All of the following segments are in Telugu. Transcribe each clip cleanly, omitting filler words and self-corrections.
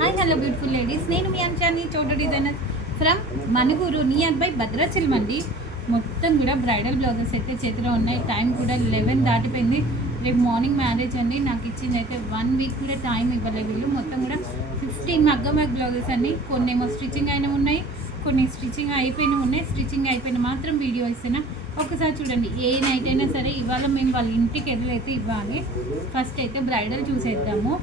హాయ్ హలో బ్యూటిఫుల్ లేడీస్, నేను మీ అంచాని చోటు designer from Manuguru near by Bhadrachalam అండి. మొత్తం కూడా బ్రైడల్ బ్లౌజెస్ అయితే చేతిలో ఉన్నాయి. టైం కూడా 11 దాటిపోయింది. రేపు మార్నింగ్ మ్యారేజ్ అండి. నాకు ఇచ్చింది అయితే 1 వీక్ కూడా టైం ఇవ్వలేదు వీళ్ళు. మొత్తం కూడా 15 మగ్గ బ్లౌజెస్ అన్ని. కొన్ని ఏమో స్టిచ్చింగ్ అయినా ఉన్నాయి, కొన్ని స్టిచ్చింగ్ అయిపోయినా ఉన్నాయి. స్టిచ్చింగ్ అయిపోయిన మాత్రం వీడియో ఇస్తున్నా, ఒకసారి చూడండి. ఏ నైట్ అయినా సరే ఇవాళ మేము వాళ్ళ ఇంటికి ఎదురైతే ఇవ్వాలి. ఫస్ట్ అయితే బ్రైడల్ చూసేద్దాము.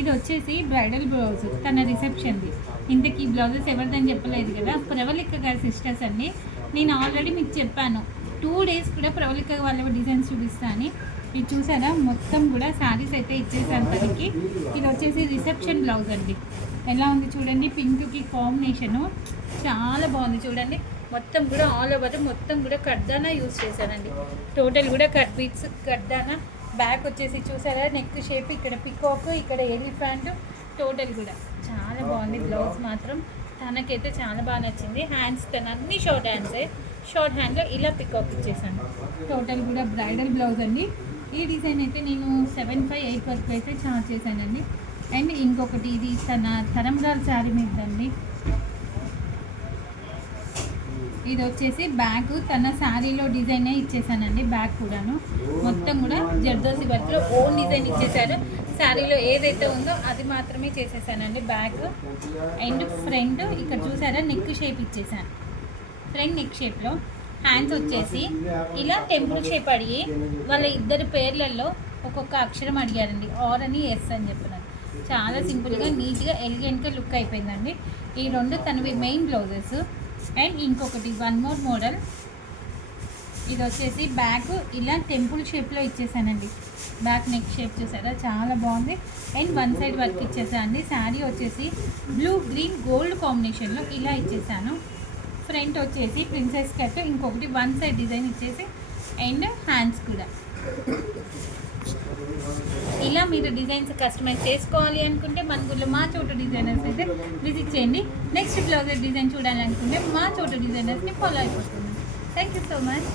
ఇది వచ్చేసి బ్రైడల్ బ్లౌజ్, తన రిసెప్షన్ది. ఇంతకీ బ్లౌజెస్ ఎవరిదని చెప్పలేదు కదా, ప్రవళిక గారి సిస్టర్స్ అండి. నేను ఆల్రెడీ మీకు చెప్పాను 2 డేస్ కూడా ప్రవళిక వాళ్ళ డిజైన్స్ చూపిస్తాను. ఇది చూసారా, మొత్తం కూడా శారీస్ అయితే ఇచ్చేసాను తనకి. ఇది వచ్చేసి రిసెప్షన్ బ్లౌజ్ అండి. ఎలా ఉంది చూడండి, పింక్కి కాంబినేషను చాలా బాగుంది చూడండి. మొత్తం కూడా ఆల్ ఓవర్ మొత్తం కూడా కడ్దానా యూజ్ చేశానండి. టోటల్ కూడా కట్ బీట్స్ కడ్దానా. బ్యాక్ వచ్చేసి చూసారా, నెక్ షేప్, ఇక్కడ పికాక్, ఇక్కడ ఎలిఫెంట్. టోటల్ కూడా చాలా బాగుంది. బ్లౌజ్ మాత్రం తనకైతే చాలా బాగా నచ్చింది. హ్యాండ్స్ తన అన్ని షార్ట్ హ్యాండ్సే. షార్ట్ హ్యాండ్లో ఇలా పికాక్ ఇచ్చేసాను. టోటల్ కూడా బ్రైడల్ బ్లౌజ్ అండి. ఈ డిజైన్ అయితే నేను 758 వరకు అయితే చార్జ్ చేశానండి. అండ్ ఇంకొకటి, ఇది తన తరంగాల శారీ మీద అండి. ఇది వచ్చేసి బ్యాగ్ తన శారీలో డిజైనే ఇచ్చేసానండి. బ్యాగ్ కూడాను మొత్తం కూడా జర్దోసి వర్క్లో ఓన్ డిజైన్ ఇచ్చేసారు. శారీలో ఏదైతే ఉందో అది మాత్రమే చేసేసానండి. బ్యాగ్ అండ్ ఫ్రంట్ ఇక్కడ చూసారా, నెక్ షేప్ ఇచ్చేసాను. ఫ్రంట్ నెక్ షేప్లో హ్యాండ్స్ వచ్చేసి ఇలా టెంపుల్ షేప్ అడిగి వాళ్ళ ఇద్దరు పేర్లలో ఒక్కొక్క అక్షరం అడిగారండి. ఆర్ అని ఎస్ అని చెప్పినారు. చాలా సింపుల్గా నీట్గా ఎలిగెంట్గా లుక్ అయిపోయిందండి. ఈ రెండు తనవి మెయిన్ బ్లౌజెస్. అండ్ ఇంకొకటి 1 మోర్ మోడల్. ఇది వచ్చేసి బ్యాక్ ఇలా టెంపుల్ షేప్లో ఇచ్చేసానండి. బ్యాక్ నెక్ షేప్ చూసారా, చాలా బాగుంది. అండ్ 1 సైడ్ వర్క్ ఇచ్చేసానండి. శారీ వచ్చేసి బ్లూ గ్రీన్ గోల్డ్ కాంబినేషన్లో ఇలా ఇచ్చేసాను. ఫ్రంట్ వచ్చేసి ప్రిన్సెస్ కట్, ఇంకొకటి 1 సైడ్ డిజైన్ ఇచ్చేసి అండ్ హ్యాండ్స్ కూడా ఇలా. మీరు డిజైన్స్ కస్టమైజ్ చేసుకోవాలి అనుకుంటే మన గుళ్ళో మా చోటు డిజైనర్స్ అయితే విజిట్ చేయండి. నెక్స్ట్ బ్లౌజర్ డిజైన్ చూడాలనుకుంటే మా చోటు డిజైనర్స్ని ఫాలో అయిపోతుంది. Thank you so much.